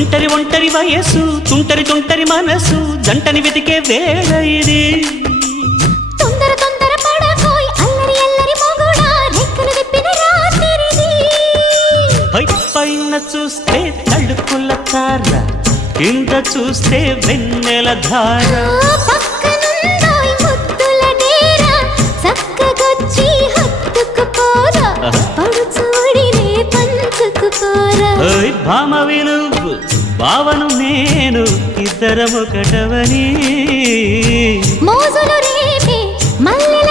ఒంటరి ఒంటరి వయస్సు తుంటరి తుంటరి మనసు జంటని వెతికే వేళ ఇది తొందర తొందర పడకోయ్ అల్లరి అల్లరి మొగుడా రెక్కలు విప్పిన రాత్రిది పైన చూస్తే తడుకుల తార కింద చూస్తే వెన్నెల ధార పక్కనుందోయ్ ముద్దుల డేరా చక్కగొచ్చి హత్తుకుపోరా పడుచూడినే పంచుకుపోరా ఓయ్ భామ విలువు భావను నేను ఇద్దరమొకటవని మోజులు రేపే మల్లెల